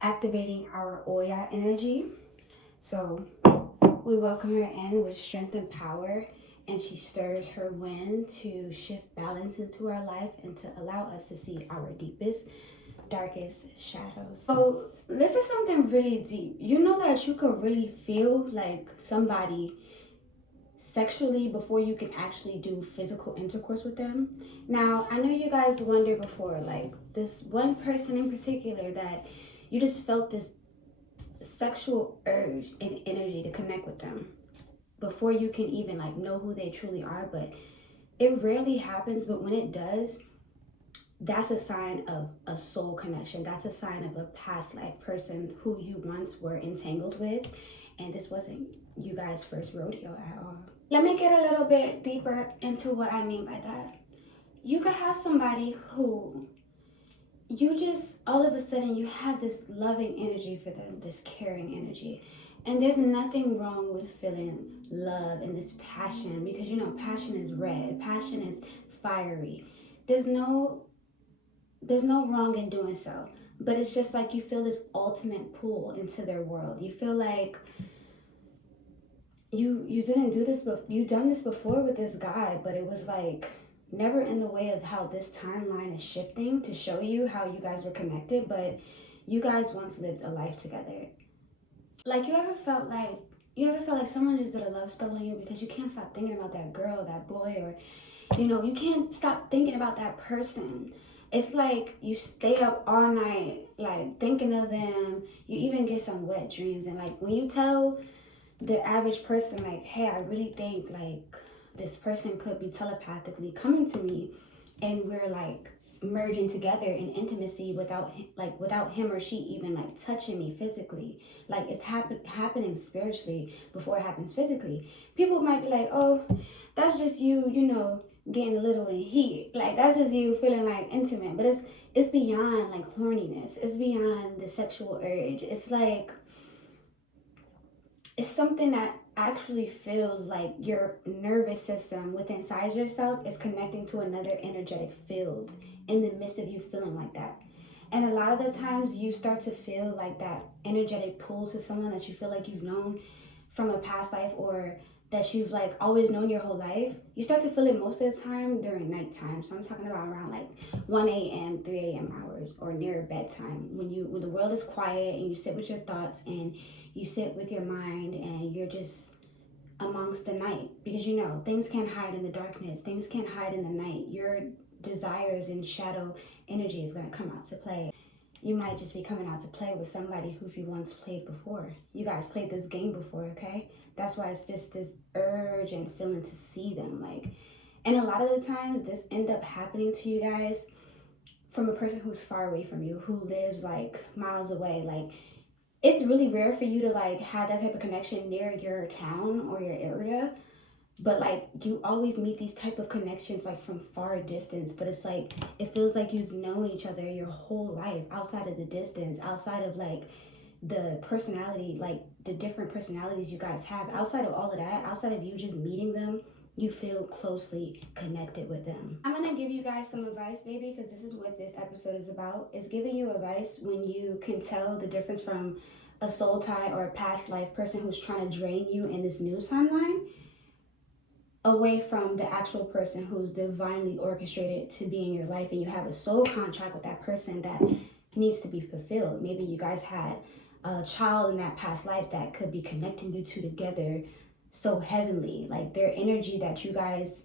activating our Oya energy. So we welcome her in with strength and power, and she stirs her wind to shift balance into our life and to allow us to see our deepest, darkest shadows. So this is something really deep. You know that you could really feel like somebody sexually before you can actually do physical intercourse with them. Now, I know you guys wonder before, like this one person in particular that you just felt this sexual urge and energy to connect with them before you can even like know who they truly are. But it rarely happens, but when it does, that's a sign of a soul connection. That's a sign of a past life person who you once were entangled with, and this wasn't you guys' first rodeo at all. Let me get a little bit deeper into what I mean by that. You could have somebody who you just all of a sudden you have this loving energy for them, this caring energy. And there's nothing wrong with feeling love and this passion, because you know passion is red, passion is fiery. There's no there's no wrong in doing so. But it's just like you feel this ultimate pull into their world. You feel like you didn't do this, but you done this before with this guy, but it was like never in the way of how this timeline is shifting to show you how you guys were connected, but you guys once lived a life together. Like you ever felt like someone just did a love spell on you because you can't stop thinking about that girl, that boy, or you can't stop thinking about that person. It's like you stay up all night like thinking of them. You even get some wet dreams, and like when you tell the average person like, hey, I really think like this person could be telepathically coming to me, and we're like merging together in intimacy without him or she even like touching me physically. Like it's happening spiritually before it happens physically. People might be like, oh, that's just you, getting a little in heat. Like that's just you feeling like intimate. But it's beyond like horniness. It's beyond the sexual urge. It's something that actually feels like your nervous system within inside yourself is connecting to another energetic field in the midst of you feeling like that. And a lot of the times you start to feel like that energetic pull to someone that you feel like you've known from a past life, or that you've like always known your whole life. You start to feel it most of the time during nighttime. So I'm talking about around like 1 a.m., 3 a.m. hours, or near bedtime, when the world is quiet and you sit with your thoughts and you sit with your mind and you're just amongst the night, because things can't hide in the darkness, things can't hide in the night. Your desires and shadow energy is going to come out to play. You might just be coming out to play with somebody who you once played before. You guys played this game before, okay? That's why it's just this urge and feeling to see them, like. And a lot of the times this end up happening to you guys from a person who's far away from you, who lives like miles away. Like it's really rare for you to like have that type of connection near your town or your area, but like you always meet these type of connections like from far distance. But it's like it feels like you've known each other your whole life, outside of the distance, outside of like the personality, like the different personalities you guys have. Outside of all of that, outside of you just meeting them, you feel closely connected with them. I'm gonna give you guys some advice, baby, because this is what this episode is about. Is giving you advice when you can tell the difference from a soul tie or a past life person who's trying to drain you in this new timeline, away from the actual person who's divinely orchestrated to be in your life, and you have a soul contract with that person that needs to be fulfilled. Maybe you guys had a child in that past life that could be connecting you two together so heavenly. Like their energy that you guys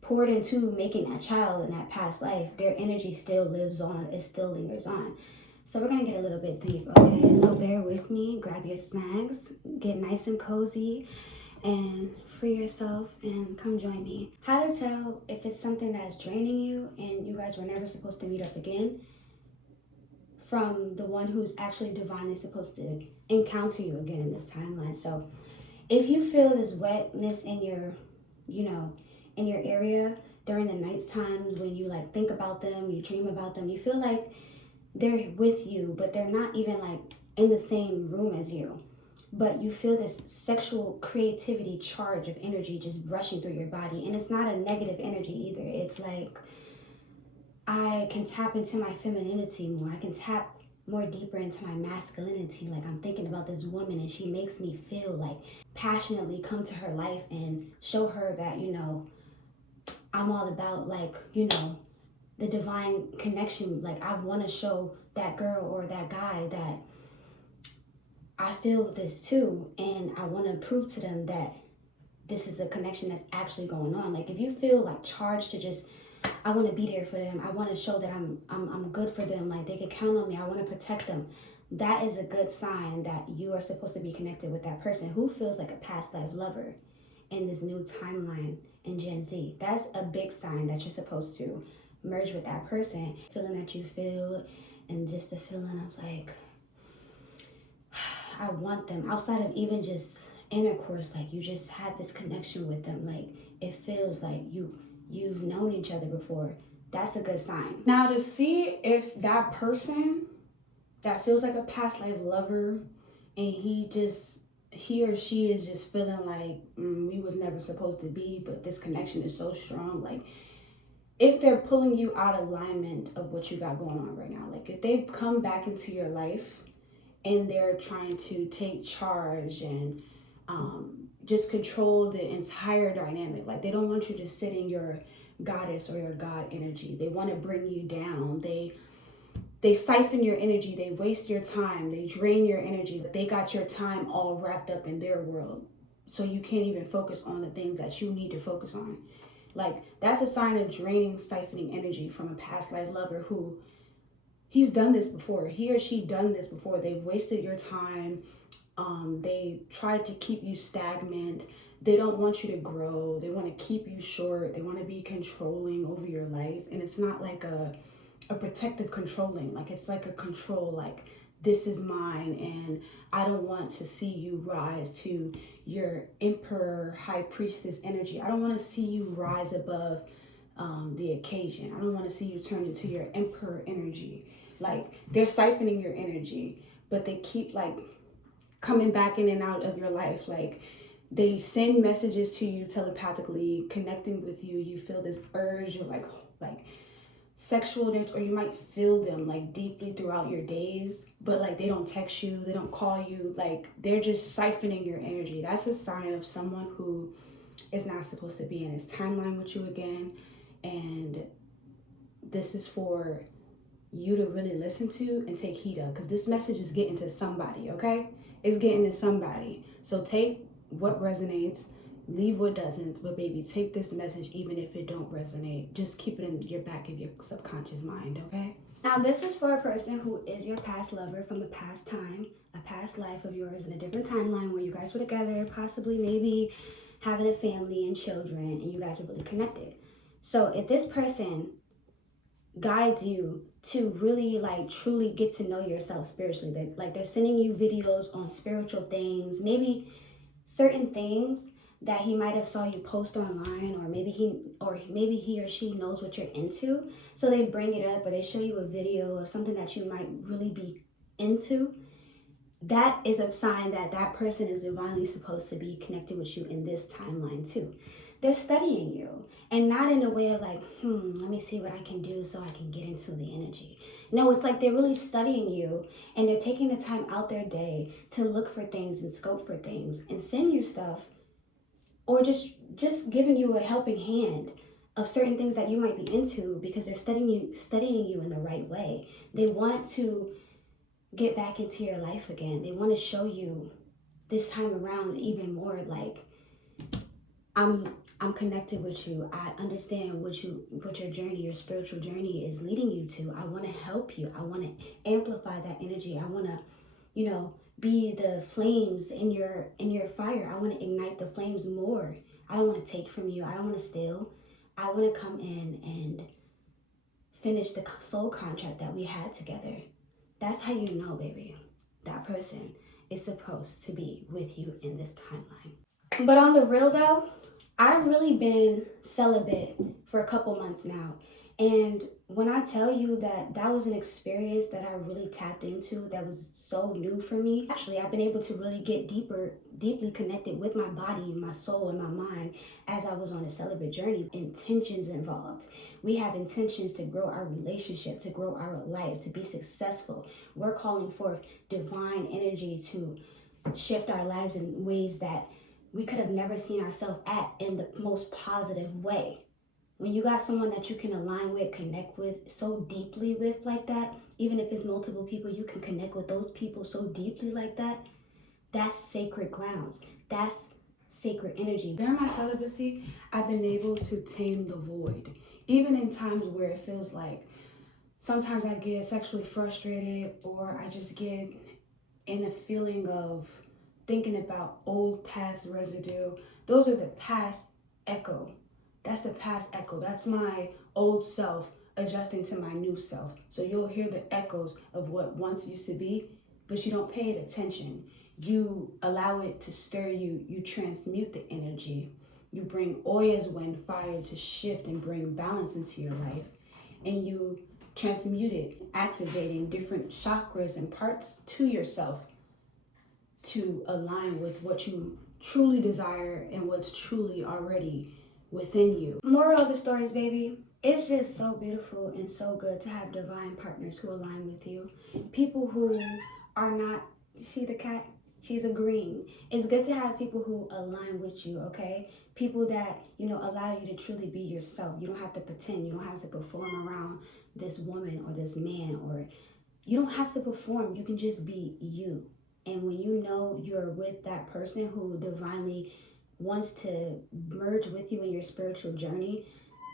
poured into making that child in that past life, their energy still lives on, it still lingers on. So we're gonna get a little bit deep, okay? So bear with me, grab your snacks, get nice and cozy, and free yourself and come join me. How to tell if it's something that's draining you and you guys were never supposed to meet up again, from the one who's actually divinely supposed to encounter you again in this timeline. So if you feel this wetness in your, in your area during the night times, when you like think about them, you dream about them, you feel like they're with you, but they're not even like in the same room as you. But you feel this sexual creativity charge of energy just rushing through your body. And it's not a negative energy either. It's like I can tap into my femininity more. I can tap more deeper into my masculinity. Like I'm thinking about this woman and she makes me feel like passionately come to her life and show her that, I'm all about like, the divine connection. Like I want to show that girl or that guy that I feel this too, and I want to prove to them that this is a connection that's actually going on. Like if you feel like charged to just, I want to be there for them. I want to show that I'm good for them. Like they can count on me. I want to protect them. That is a good sign that you are supposed to be connected with that person who feels like a past life lover in this new timeline in Gen Z. That's a big sign that you're supposed to merge with that person. Feeling that you feel, and just the feeling of like, I want them outside of even just intercourse. Like you just had this connection with them. Like it feels like you've known each other before. That's a good sign. Now to see if that person that feels like a past life lover and he or she is just feeling like we was never supposed to be, but this connection is so strong. Like if they're pulling you out of alignment of what you got going on right now, like if they come back into your life and they're trying to take charge and just control the entire dynamic. Like they don't want you to sit in your goddess or your god energy. They want to bring you down. They siphon your energy. They waste your time. They drain your energy. They got your time all wrapped up in their world, so you can't even focus on the things that you need to focus on. Like that's a sign of draining, siphoning energy from a past life lover who he's done this before. He or she done this before. They've wasted your time. They try to keep you stagnant. They don't want you to grow. They want to keep you short. They want to be controlling over your life. And it's not like a protective controlling. Like it's like a control, like this is mine and I don't want to see you rise to your emperor, high priestess energy. I don't want to see you rise above the occasion. I don't want to see you turn into your emperor energy. Like they're siphoning your energy, but they keep like coming back in and out of your life. Like they send messages to you telepathically, connecting with you. You feel this urge of like sexualness, or you might feel them like deeply throughout your days, but like they don't text you, they don't call you, like they're just siphoning your energy. That's a sign of someone who is not supposed to be in this timeline with you again. And this is for you to really listen to and take heed of, because this message is getting to somebody, okay? It's getting to somebody. So take what resonates, leave what doesn't, but baby, take this message even if it don't resonate. Just keep it in your back of your subconscious mind, okay? Now this is for a person who is your past lover from a past time, a past life of yours in a different timeline where you guys were together, possibly maybe having a family and children, and you guys were really connected. So if this person guides you to really like truly get to know yourself spiritually, they're sending you videos on spiritual things, maybe certain things that he might have saw you post online, or maybe he or she knows what you're into, so they bring it up or they show you a video of something that you might really be into. That is a sign that that person is divinely supposed to be connected with you in this timeline too. They're studying you, and not in a way of like, let me see what I can do so I can get into the energy. No, it's like they're really studying you, and they're taking the time out their day to look for things and scope for things and send you stuff, or just giving you a helping hand of certain things that you might be into, because they're studying you in the right way. They want to get back into your life again. They want to show you this time around even more like, I'm connected with you. I understand what your journey, your spiritual journey is leading you to. I want to help you. I want to amplify that energy. I want to, be the flames in your fire. I want to ignite the flames more. I don't want to take from you. I don't want to steal. I want to come in and finish the soul contract that we had together. That's how you know, baby, that person is supposed to be with you in this timeline. But on the real though, I've really been celibate for a couple months now. And when I tell you that that was an experience that I really tapped into, that was so new for me, actually, I've been able to really get deeply connected with my body, my soul, and my mind as I was on a celibate journey. Intentions involved. We have intentions to grow our relationship, to grow our life, to be successful. We're calling forth divine energy to shift our lives in ways that we could have never seen ourselves at in the most positive way. When you got someone that you can align with, connect with so deeply with like that, even if it's multiple people, you can connect with those people so deeply like that. That's sacred grounds. That's sacred energy. During my celibacy, I've been able to tame the void. Even in times where it feels like sometimes I get sexually frustrated, or I just get in a feeling of thinking about old past residue. Those are the past echo. That's the past echo. That's my old self adjusting to my new self. So you'll hear the echoes of what once used to be, but you don't pay it attention. You allow it to stir you. You transmute the energy. You bring oil as wind, fire to shift and bring balance into your life. And you transmute it, activating different chakras and parts to yourself to align with what you truly desire and what's truly already within you. Moral of the stories, baby. It's just so beautiful and so good to have divine partners who align with you. People who are not, you see the cat? She's agreeing. It's good to have people who align with you, okay? People that, allow you to truly be yourself. You don't have to pretend. You don't have to perform around this woman or this man, or you don't have to perform. You can just be you. And when you know you're with that person who divinely wants to merge with you in your spiritual journey,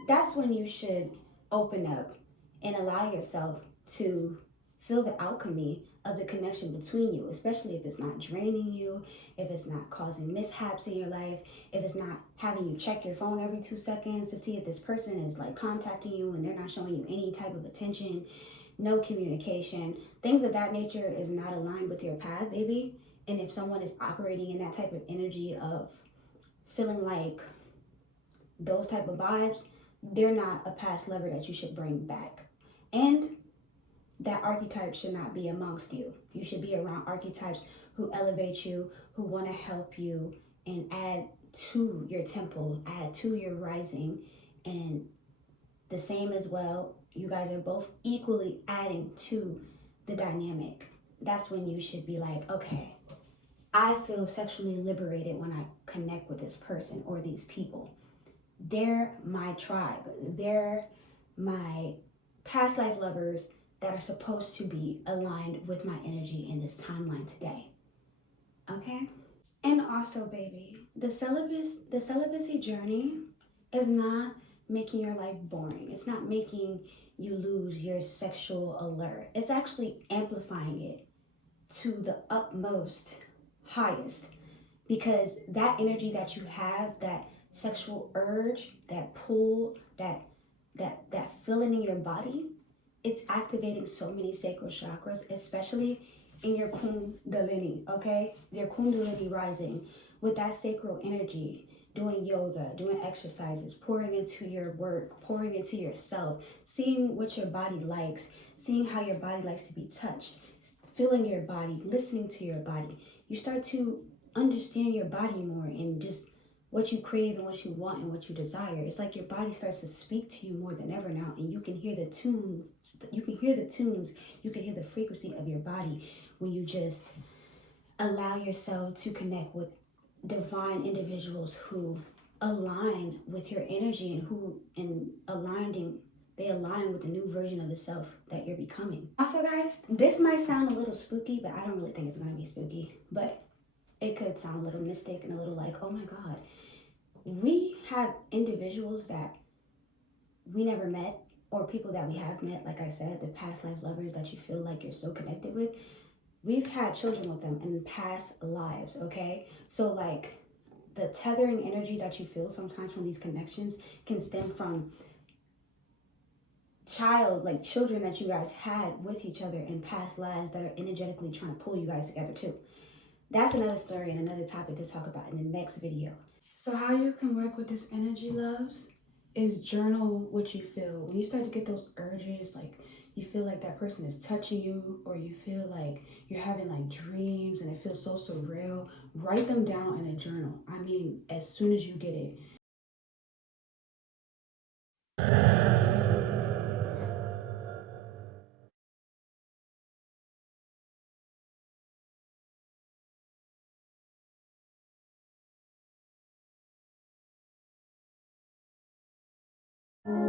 that's when you should open up and allow yourself to feel the alchemy of the connection between you, especially if it's not draining you, if it's not causing mishaps in your life, if it's not having you check your phone every 2 seconds to see if this person is like contacting you and they're not showing you any type of attention, no communication, things of that nature is not aligned with your path, baby. And if someone is operating in that type of energy of feeling like those type of vibes, they're not a past lover that you should bring back. And that archetype should not be amongst you. You should be around archetypes who elevate you, who want to help you and add to your temple, add to your rising. And the same as well, you guys are both equally adding to the dynamic. That's when you should be like, okay, I feel sexually liberated when I connect with this person or these people. They're my tribe. They're my past life lovers that are supposed to be aligned with my energy in this timeline today. Okay? And also, baby, the celibacy journey is not making your life boring. It's not making you lose your sexual alert. It's actually amplifying it to the utmost highest, because that energy that you have, that sexual urge, that pull, that feeling in your body, it's activating so many sacral chakras, especially in your kundalini, okay? Your kundalini rising with that sacral energy, doing yoga, doing exercises, pouring into your work, pouring into yourself, seeing what your body likes, seeing how your body likes to be touched, feeling your body, listening to your body. You start to understand your body more and just what you crave and what you want and what you desire. It's like your body starts to speak to you more than ever now, and you can hear the tunes. You can hear the tunes. You can hear the frequency of your body when you just allow yourself to connect with divine individuals who align with your energy and who they align with the new version of the self that you're becoming. Also, guys, this might sound a little spooky, but I don't really think it's gonna be spooky. But it could sound a little mystic and a little like, oh my God. We have individuals that we never met, or people that we have met, like I said, the past life lovers that you feel like you're so connected with. We've had children with them in past lives, okay? So like the tethering energy that you feel sometimes from these connections can stem from children that you guys had with each other in past lives that are energetically trying to pull you guys together too. That's another story and another topic to talk about in the next video. So how you can work with this energy, loves, is journal what you feel. When you start to get those urges, like you feel like that person is touching you, or you feel like you're having like dreams and it feels so surreal, write them down in a journal. I mean, as soon as you get it.